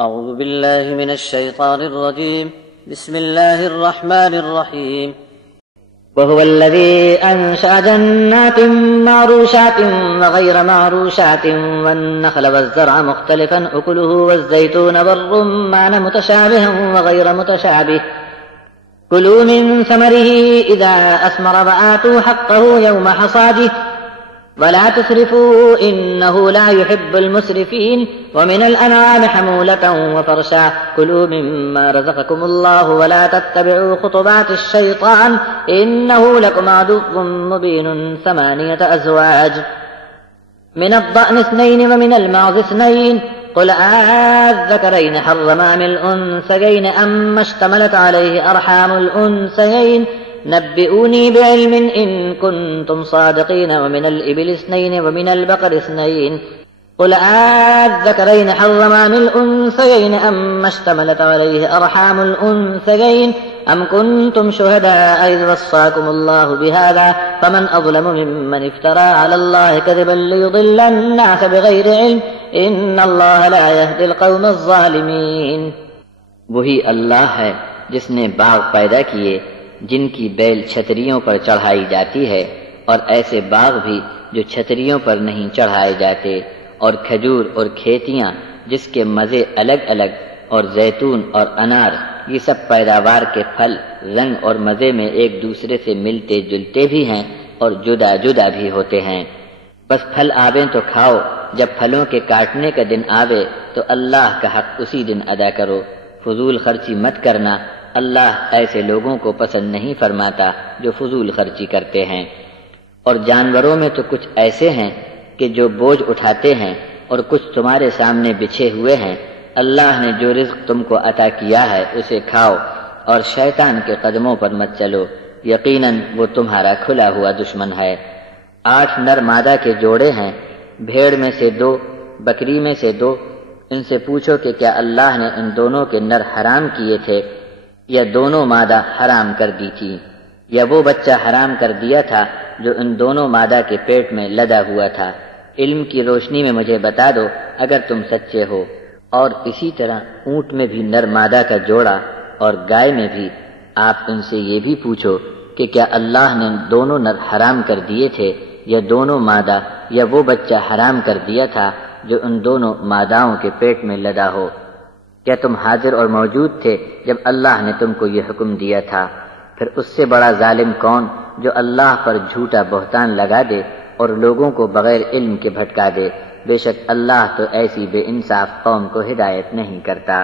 أعوذ بالله من الشيطان الرجيم بسم الله الرحمن الرحيم وهو الذي أنشأ جنات معروشات وغير معروشات والنخل والزرع مختلفا أكله والزيتون والرمان متشابها وغير متشابه كلوا من ثمره إذا أثمر وآتوا حقه يوم حصاده ولا تسرفوا إنه لا يحب المسرفين ومن الأنعام حمولة وفرشا كلوا مما رزقكم الله ولا تتبعوا خطوات الشيطان إنه لكم عدو مبين 8 أزواج من الضأن 2 ومن المعز 2 قل أذكرين حرم أم الأنثيين أما اشتملت عليه أرحام الأنثيين نبئوني بعلم إن كنتم صادقين ومن الإبل 2 ومن البقر 2 قل أذكرين حرم أم الأنثيين أما اشتملت عليه أرحام الأنثيين أم كنتم شهداء إذ وصاكم الله بهذا فمن أظلم ممن افترى على الله كذبا ليضل الناس بغير علم إن الله لا يهدي القوم الظالمين۔ وہی اللہ ہے جس نے باغ پیدا کیے جن کی بیل چھتریوں پر چڑھائی جاتی ہے اور ایسے باغ بھی جو چھتریوں پر نہیں چڑھائے جاتے، اور کھجور اور کھیتیاں جس کے مزے الگ الگ، اور زیتون اور انار، یہ سب پیداوار کے پھل رنگ اور مزے میں ایک دوسرے سے ملتے جلتے بھی ہیں اور جدا جدا بھی ہوتے ہیں۔ بس پھل آویں تو کھاؤ، جب پھلوں کے کاٹنے کا دن آوے تو اللہ کا حق اسی دن ادا کرو، فضول خرچی مت کرنا، اللہ ایسے لوگوں کو پسند نہیں فرماتا جو فضول خرچی کرتے ہیں۔ اور جانوروں میں تو کچھ ایسے ہیں کہ جو بوجھ اٹھاتے ہیں اور کچھ تمہارے سامنے بچھے ہوئے ہیں۔ اللہ نے جو رزق تم کو عطا کیا ہے اسے کھاؤ اور شیطان کے قدموں پر مت چلو، یقیناً وہ تمہارا کھلا ہوا دشمن ہے۔ 8 نر مادہ کے جوڑے ہیں، بھیڑ میں سے 2، بکری میں سے 2۔ ان سے پوچھو کہ کیا اللہ نے ان دونوں کے نر حرام کیے تھے یا دونوں مادہ حرام کر دی تھی، یا وہ بچہ حرام کر دیا تھا جو ان دونوں مادہ کے پیٹ میں لدا ہوا تھا؟ علم کی روشنی میں مجھے بتا دو اگر تم سچے ہو۔ اور اسی طرح اونٹ میں بھی نر مادہ کا جوڑا اور گائے میں بھی۔ آپ ان سے یہ بھی پوچھو کہ کیا اللہ نے دونوں نر حرام کر دیے تھے یا دونوں مادہ، یا وہ بچہ حرام کر دیا تھا جو ان دونوں ماداؤں کے پیٹ میں لدا ہو؟ کیا تم حاضر اور موجود تھے جب اللہ نے تم کو یہ حکم دیا تھا؟ پھر اس سے بڑا ظالم کون جو اللہ پر جھوٹا بہتان لگا دے اور لوگوں کو بغیر علم کے بھٹکا دے؟ بے شک اللہ تو ایسی بے انصاف قوم کو ہدایت نہیں کرتا۔